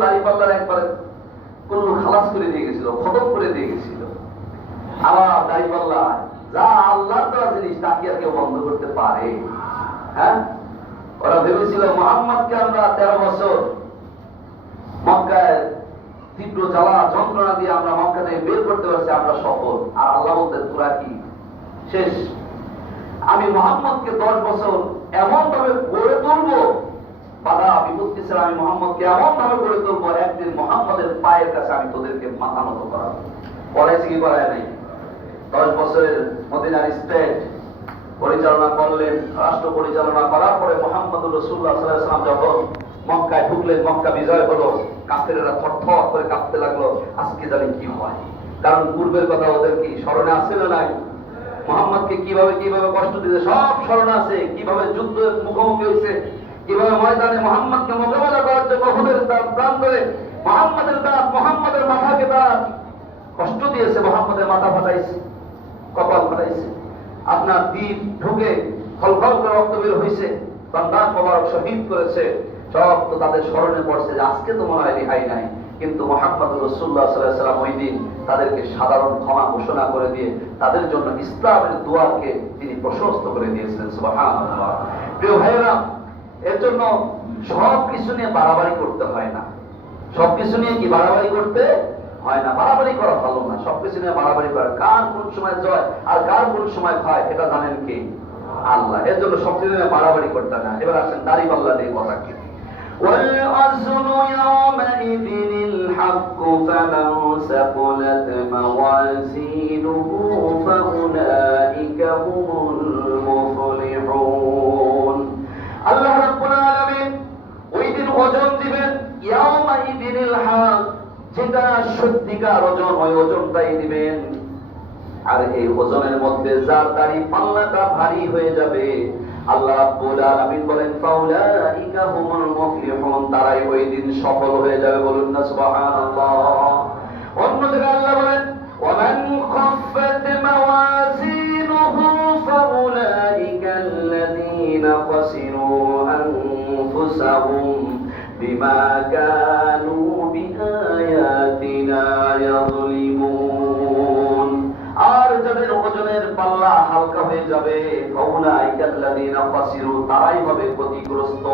কেউ কেউ পাল্লার একবারে কোন খালাস করে দিয়ে গেছিল, খতম করে দিয়ে গেছিল। আবার দাড়ি পাল্লা যা আল্লাহর দেওয়া জিনিস তা কি আর কেউ বন্ধ করতে পারে। হ্যাঁ? ওরা ভেবেছিল মোহাম্মদকে আমরা তেরো বছর মক্কায় তীব্র জ্বালা, যন্ত্রণা দিয়ে আমরা মক্কা থেকে বের করতে পারছি, আমরা সফল। আর আল্লাহ বলতে তোরা কি? শেষ। আমি মোহাম্মদকে দশ বছর এমন ভাবে গড়ে তুলবো বাধা ছাড়া আমি মোহাম্মদকে এমন ভাবে গড়ে তুলবো, একদিন মোহাম্মদের পায়ের কাছে আমি তোদেরকে মাথা মতো করাবো। পড়াইছি কি পড়ায় নাই? দশ বছরের মদিনার স্টেট পরিচালনা করলেন, রাষ্ট্র পরিচালনা করার পরে মোহাম্মদ রসুল্লাহ সাল্লাম যখন মক্কায় ঢুকলেন, মক্কা বিজয় থরথর করে কাঁপতে লাগল, আজকে জানি কি হয়। কারণ পূর্বের কথা ওদের কি, স্মরণে আছে না নাই? মোহাম্মদকে কীভাবে কীভাবে কষ্ট দিতে, সব স্মরণে আছে, কীভাবে যুদ্ধের মুখোমুখি হয়েছে কীভাবে ময়দানে মোহাম্মদকে মোকাবেলা করার জন্য হুদের তার প্রাণ করে মোহাম্মদের দাঁত মোহাম্মদের মাথাকে তার কষ্ট দিয়েছে, মোহাম্মদের মাথা ফাটাইছে, কপাল ফাটাইছে। আপনার তীর ঢুকে খলখল করে রক্ত বের হয়েছে সন্তান মোবারক শহীদ করেছে। সব তো তাদের স্মরণে পড়ছে যে আজকে তো মনে হয় রেহাই নাই। কিন্তু মোহাম্মদ রসুল্লাহ সাল্লাম ওই দিন তাদেরকে সাধারণ ক্ষমা ঘোষণা করে দিয়ে তাদের জন্য ইসলামের দুয়ারকে তিনি প্রশস্ত করে দিয়েছিলেন, সুবহানাল্লাহ। প্রিয় ভাইয়েরা এর জন্য সব কিছু নিয়ে বাড়াবাড়ি করতে হয় না সব কিছু নিয়ে কি বাড়াবাড়ি করতে হয় না বাড়াবাড়ি করা ভালো না সবকিছু নিয়ে বাড়াবাড়ি করে কার কোন সময় জয় আর কার কোন সময় ক্ষয় এটা জানেন কি আল্লাহ এর জন্য সবকিছু নিয়ে বাড়াবাড়ি করতে না এবার আসেন দাড়ি পাল্লা দিয়ে কথা কি والأزل يومئذ الحق فمن ثقلت موازينه فأولئك هم যেটা সত্যিকার ওজন, ওই ওজনটাই দিবেন। আর এই ওজনের মধ্যে যার দাড়ি পাল্লাটা ভারী হয়ে যাবে, আল্লাহ রাব্বুল আলামিন বলেন, ফাউলাইকা হুমুল মুফলিহুন তারাই ওই দিন সফল হয়ে যাবে বলুন না, সুবহানাল্লাহ। বিমা কানু বিআয়াতিনা ইয়াযলিমুন। আর যাদের ওজনের পাল্লা হালকা হয়ে যাবে, ফাউলাইকাল্লাযিনা খাসিরু, তারাই হবে ক্ষতিগ্রস্ত।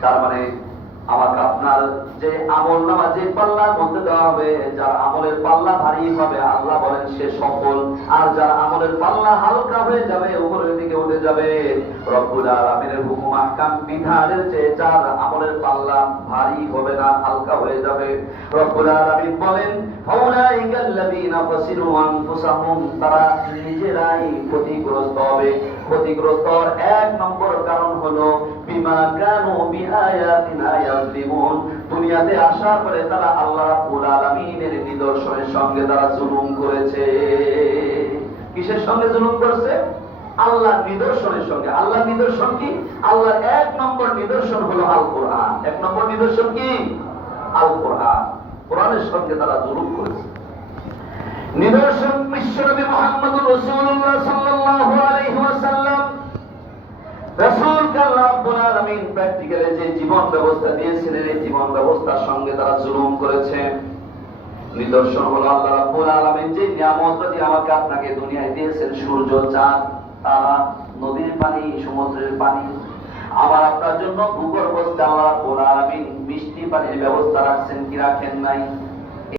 তার মানে আমাকে আপনার যে আমল নামা, যে পাল্লার মধ্যে দেওয়া হবে, যার আমলের পাল্লা ভারী হবে, আল্লাহ বলেন সে সফল। আর যার আমলের পাল্লা হালকা হয়ে যাবে, উপরের দিকে উঠে যাবে। রব্বুল আলামিনের হুকুম, আহকাম, বিধানের চেয়ে যার আমলের পাল্লা ভারী হবে না, হালকা হয়ে যাবে। রব্বুল আলামিন বলেন তারা নিজেরাই ক্ষতিগ্রস্ত হবে। ক্ষতিগ্রস্ত এক নম্বর কারণ হলো বিমা কানু বিআয়াতিনা দুনিয়াতে আসার পরে তারা আল্লাহ রাব্বুল আলামিনের নিদর্শনের সঙ্গে তারা জুলুম করেছে। কিসের সঙ্গে জুলুম করছে? আল্লাহ নিদর্শনের সঙ্গে। আল্লাহ নিদর্শন কি? আল্লাহর এক নম্বর নিদর্শন হলো আল কোরআন এক নম্বর নিদর্শন কি? আল কোরআন কোরআনের সঙ্গে তারা জুলুম করেছে। নিদর্শন বিশ্বনবী সাল্লাল্লাহু আলাইহি ওয়াসাল্লাম। আল্লাহ প্র্যাকটিক্যালে যে জীবন ব্যবস্থা দিয়েছিলেন, এই জীবন ব্যবস্থার সঙ্গে তারা জুলুম করেছে। নিদর্শন হলো আল্লাহ রাব্বুল আলামিন যে নিয়ামতটি আমাকে আপনাকে দুনিয়ায় দিয়েছেন, সূর্য, চাঁদ, তারা, নদীর পানি, সমুদ্রের পানি। আবার আপনার জন্য ভূগর্ভস্থ আল্লাহ রাব্বুল আলামিন মিষ্টি পানির ব্যবস্থা রাখছেন কি রাখেন নাই?